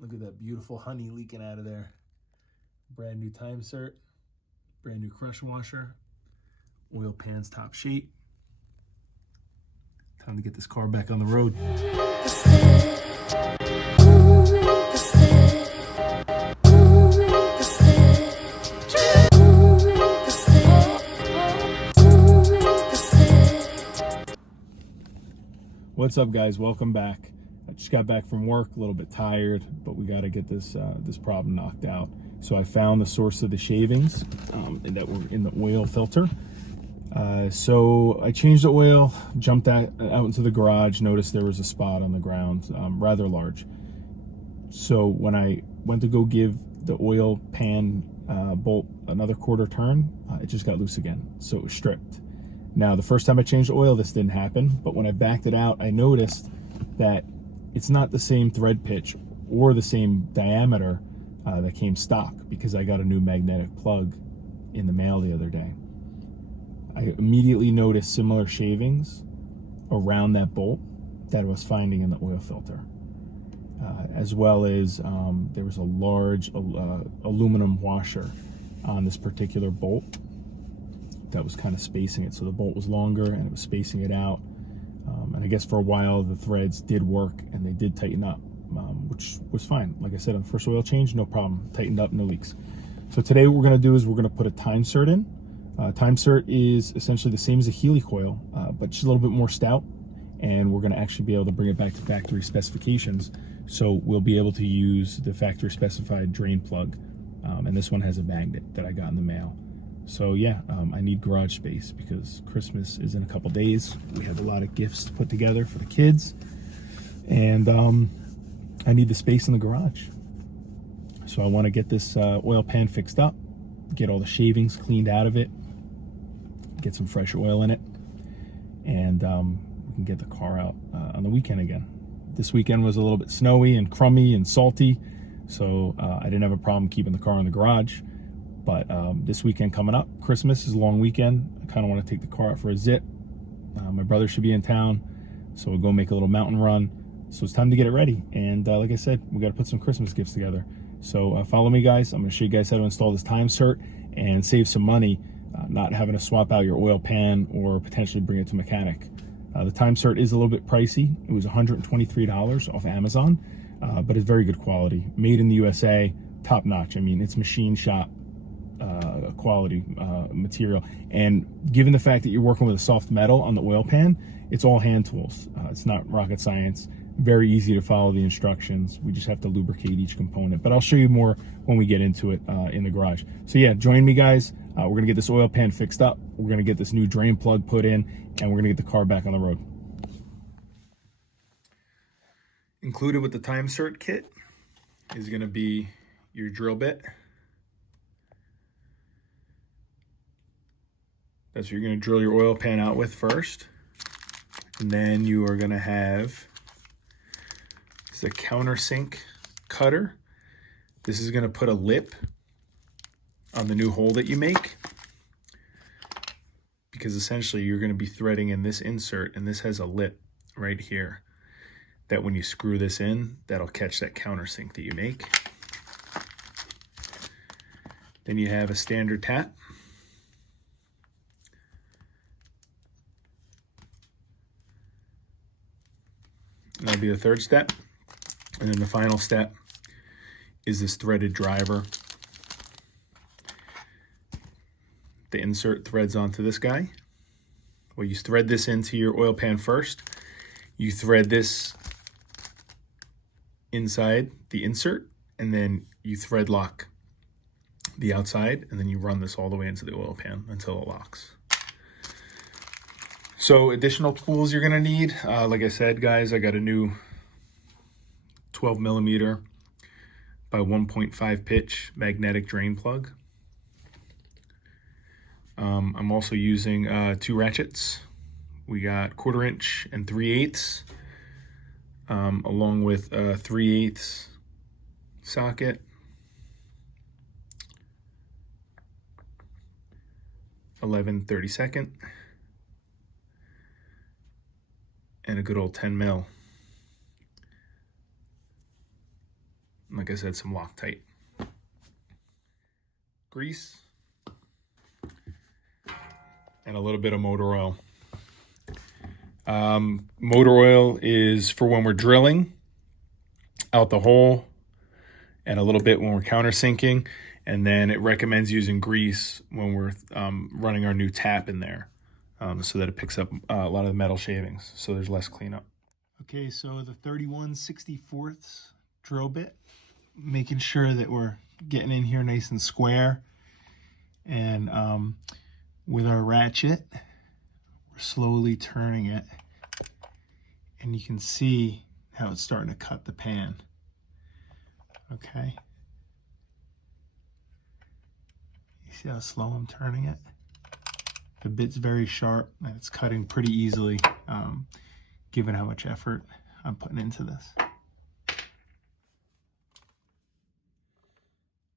Look at that beautiful honey leaking out of there. Brand new Time-Sert, brand new crush washer, oil pan's top shape. Time to get this car back on the road. What's up, guys? Welcome back. I just got back from work, a little bit tired, but we got to get this this problem knocked out. So I found the source of the shavings that were in the oil filter. So I changed the oil, jumped out into the garage, noticed there was a spot on the ground, rather large. So when I went to go give the oil pan bolt another quarter turn, it just got loose again. So it was stripped. Now, the first time I changed the oil, this didn't happen, but when I backed it out, I noticed that it's not the same thread pitch or the same diameter that came stock, because I got a new magnetic plug in the mail the other day. I immediately noticed similar shavings around that bolt that I was finding in the oil filter, as well as there was a large aluminum washer on this particular bolt that was kind of spacing it. So the bolt was longer and it was spacing it out. And I guess for a while the threads did work and they did tighten up, which was fine. Like I said, on the first oil change, no problem, tightened up, no leaks. So today what we're gonna do is we're gonna put a Time-Sert in. Time-Sert is essentially the same as a Helicoil, but just a little bit more stout. And we're gonna actually be able to bring it back to factory specifications. So we'll be able to use the factory specified drain plug. And this one has a magnet that I got in the mail. So yeah, I need garage space because Christmas is in a couple days. We have a lot of gifts to put together for the kids, and I need the space in the garage. So I want to get this oil pan fixed up, get all the shavings cleaned out of it, get some fresh oil in it, and we can get the car out on the weekend again. This weekend was a little bit snowy and crummy and salty, so I didn't have a problem keeping the car in the garage. But this weekend coming up, Christmas is a long weekend. I kind of want to take the car out for a zip. My brother should be in town, so we'll go make a little mountain run. So it's time to get it ready. And like I said, we got to put some Christmas gifts together. So follow me, guys. I'm going to show you guys how to install this Time-Sert and save some money, not having to swap out your oil pan or potentially bring it to mechanic. The Time-Sert is a little bit pricey. It was $123 off Amazon, but it's very good quality. Made in the USA, top notch. I mean, it's machine shop quality material, and given the fact that you're working with a soft metal on the oil pan, it's all hand tools. It's not rocket science. Very easy to follow the instructions. We just have to lubricate each component, but I'll show you more when we get into it in the garage. So yeah, join me, guys. We're gonna get this oil pan fixed up, we're gonna get this new drain plug put in, and we're gonna get the car back on the road. Included with the Time-Sert kit is gonna be your drill bit. That's what you're going to drill your oil pan out with first. And then you are going to have the countersink cutter. This is going to put a lip on the new hole that you make, because essentially you're going to be threading in this insert, and this has a lip right here that when you screw this in, that'll catch that countersink that you make. Then you have a standard tap. That'll be the third step. And then the final step is this threaded driver. The insert threads onto this guy. Well, you thread this into your oil pan first. You thread this inside the insert, and then you thread lock the outside, and then you run this all the way into the oil pan until it locks. So additional tools you're gonna need, like I said, guys, I got a new 12mm by 1.5 pitch magnetic drain plug. I'm also using 2 ratchets. We got 1/4 inch and 3/8, along with a 3/8 socket, 11/32, and a good old 10 mil like I said, some Loctite. Grease. And a little bit of motor oil. Motor oil is for when we're drilling out the hole, and a little bit when we're countersinking, and then it recommends using grease when we're running our new tap in there, so that it picks up a lot of the metal shavings, so there's less cleanup. Okay, so the 31/64 drill bit, making sure that we're getting in here nice and square, and with our ratchet, we're slowly turning it, and you can see how it's starting to cut the pan. Okay. You see how slow I'm turning it? The bit's very sharp and it's cutting pretty easily, given how much effort I'm putting into this.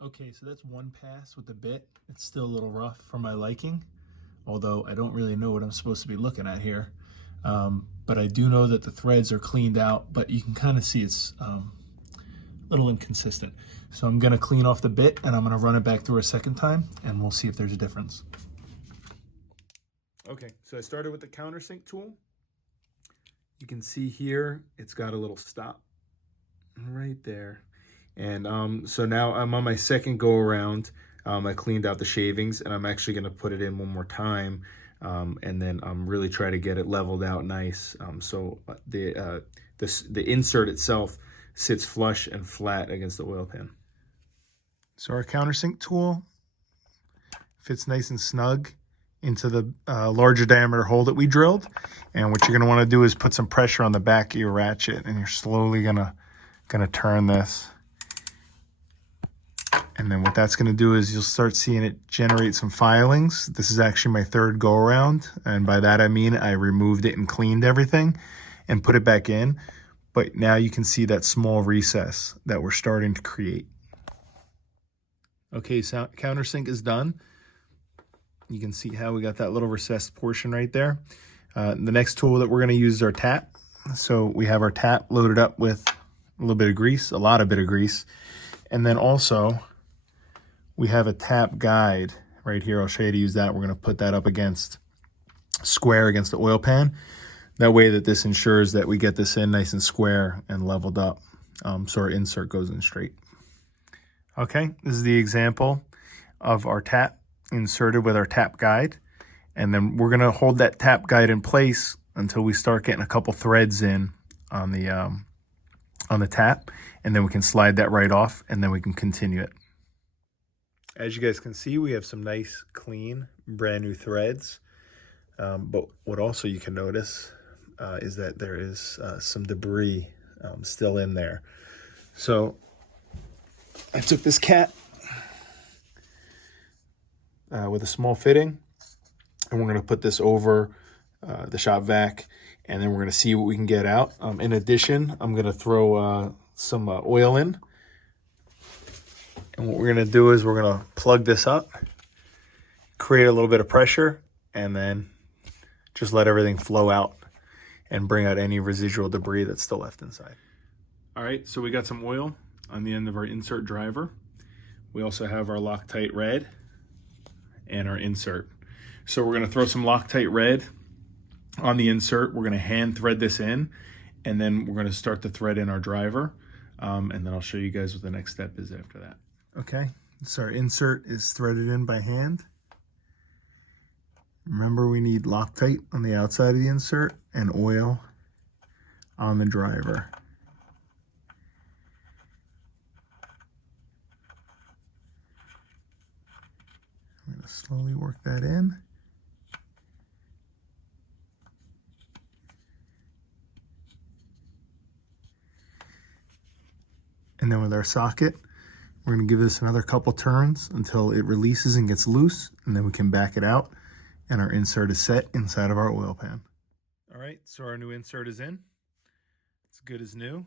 Okay, so that's one pass with the bit. It's still a little rough for my liking, although I don't really know what I'm supposed to be looking at here. But I do know that the threads are cleaned out, but you can kind of see it's a little inconsistent. So I'm gonna clean off the bit and I'm gonna run it back through a second time and we'll see if there's a difference. Okay, so I started with the countersink tool. You can see here, it's got a little stop right there. And so now I'm on my second go around. I cleaned out the shavings and I'm actually gonna put it in one more time. And then really try to get it leveled out nice. So the insert itself sits flush and flat against the oil pan. So our countersink tool fits nice and snug into the larger diameter hole that we drilled. And what you're gonna wanna do is put some pressure on the back of your ratchet, and you're slowly gonna turn this. And then what that's gonna do is you'll start seeing it generate some filings. This is actually my third go around. And by that I mean I removed it and cleaned everything and put it back in. But now you can see that small recess that we're starting to create. Okay, so countersink is done. You can see how we got that little recessed portion right there. The next tool that we're gonna use is our tap. So we have our tap loaded up with a little bit of grease, a lot of bit of grease. And then also we have a tap guide right here. I'll show you how to use that. We're gonna put that up square against the oil pan. That way that this ensures that we get this in nice and square and leveled up, so our insert goes in straight. Okay, this is the example of our tap inserted with our tap guide. And then we're gonna hold that tap guide in place until we start getting a couple threads in on the tap, and then we can slide that right off and then we can continue it. As you guys can see, we have some nice, clean, brand new threads. But what also you can notice is that there is some debris still in there. So I took this cat with a small fitting, and we're gonna put this over the shop vac, and then we're gonna see what we can get out. In addition, I'm gonna throw some oil in. And what we're gonna do is we're gonna plug this up, create a little bit of pressure, and then just let everything flow out and bring out any residual debris that's still left inside. All right, so we got some oil on the end of our insert driver. We also have our Loctite red and our insert. So we're gonna throw some Loctite red on the insert. We're gonna hand thread this in, and then we're gonna start to thread in our driver. And then I'll show you guys what the next step is after that. Okay, so our insert is threaded in by hand. Remember, we need Loctite on the outside of the insert and oil on the driver. I'm going to slowly work that in. And then with our socket, we're going to give this another couple turns until it releases and gets loose, and then we can back it out, and our insert is set inside of our oil pan. All right, so our new insert is in. It's good as new.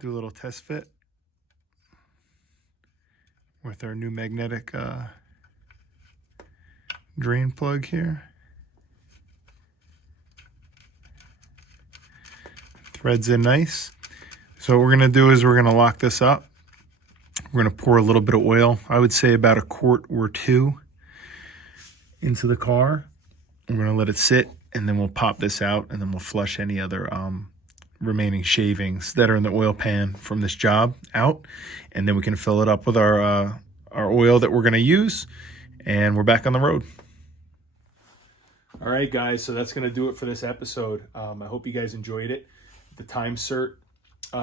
Do a little test fit with our new magnetic drain plug here. Threads in nice. So what we're gonna do is we're gonna lock this up. We're gonna pour a little bit of oil, I would say about a quart or two, into the car. We're gonna let it sit, and then we'll pop this out, and then we'll flush any other remaining shavings that are in the oil pan from this job out, and then we can fill it up with our oil that we're gonna use, and we're back on the road. All right, guys, so that's gonna do it for this episode. I hope you guys enjoyed it. The Time-Sert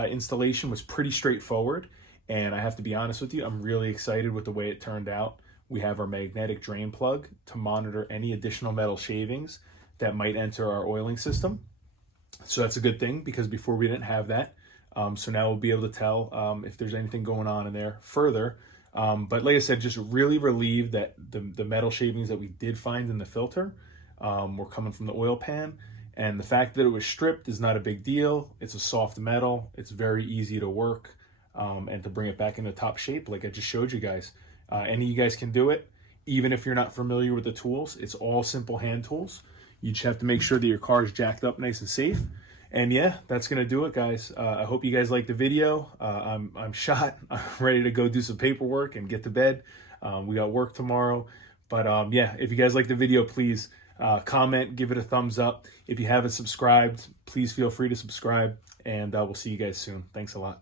installation was pretty straightforward, and I have to be honest with you, I'm really excited with the way it turned out. We have our magnetic drain plug to monitor any additional metal shavings that might enter our oiling system. So that's a good thing, because before we didn't have that. So now we'll be able to tell if there's anything going on in there further. But like I said, just really relieved that the metal shavings that we did find in the filter were coming from the oil pan. And the fact that it was stripped is not a big deal. It's a soft metal. It's very easy to work and to bring it back into top shape like I just showed you guys. Any of you guys can do it, even if you're not familiar with the tools. It's all simple hand tools. You just have to make sure that your car is jacked up nice and safe. And yeah, that's gonna do it, guys. I hope you guys liked the video. I'm shot. I'm ready to go do some paperwork and get to bed. We got work tomorrow. But yeah, if you guys like the video, please comment, give it a thumbs up. If you haven't subscribed, please feel free to subscribe, and we'll see you guys soon. Thanks a lot.